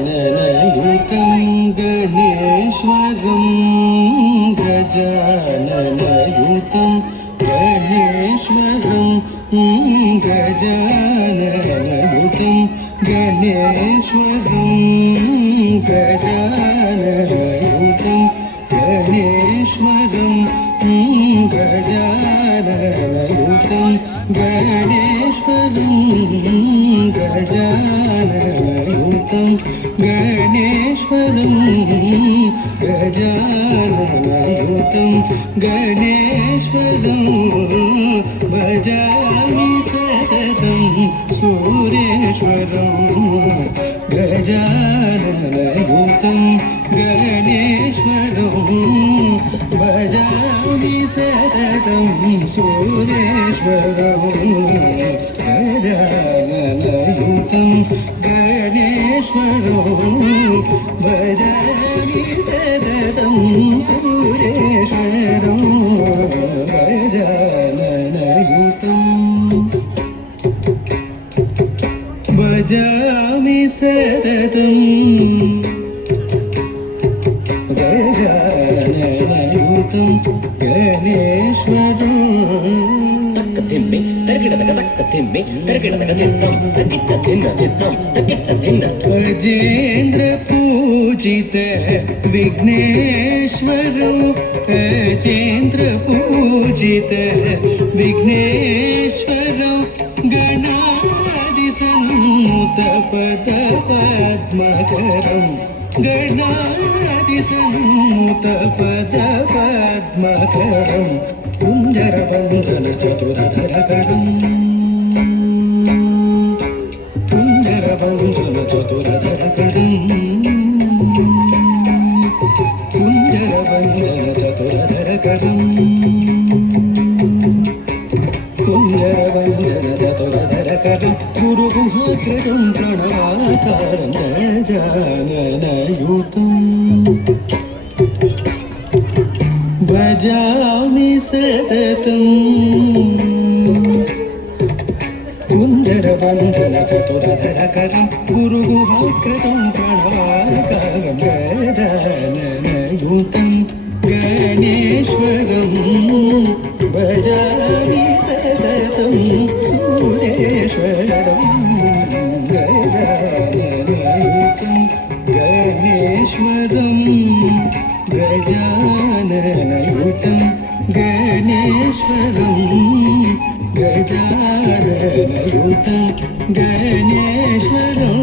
गजाननयुतं गणेश्वरं गजाननयुतं गणेश्वरं गजाननयुतं गणेश्वरं गजाननयुतं गणेश्वरं गजाननयुतं गणेश्वरं गजाननयुतं गणेश्वरं गजाननयुतं गणेश्वरं भजामि सततं सूरेश्वरं गजाननयुतं गणेश्वरं भजामि सततं सूरेश्वरं गजाननयुतं गणेश्वरं भजामि सततं सूरेश्वरं गजाननयुतं भजामि सततं गजाननयुतं गणेश्वरं తిమ్మి తరిగిడదగ తక్క తిమ్మి తరిగిడదగ తిత్తం తగిట్ట తిన్న తిత్తం తగిట్ట తిన్న अजेन्द्र पूजित विघ्नेश्वरो अजेन्द्र पूजित विघ्नेश्वरो गणादिसन्मुत पद पद्मकरं गणादिसन्मुत पद पद्मकरं कुञ्जरवन्दन चतुरधरकरं कुञ्जरवन्दन चतुरधरकरं कुञ्जरवन्दन चतुरधरकरं कुञ्जरवन्दन चतुरधरकरं गुरुगुहाग्रजं प्रणवाकारं गजाननयुतं भजामि सततं कुञ्जरवन्दन चतुरधरकरं गुरुगुहाग्रजं प्रणवाकारं गजाननयुतं गणेश्वरं भजामि सततं सूरेश्वरं गजाननयुतं गणेश्वरं गजाननयुतं गणेश्वरं गजाननयुतं गणेश्वरं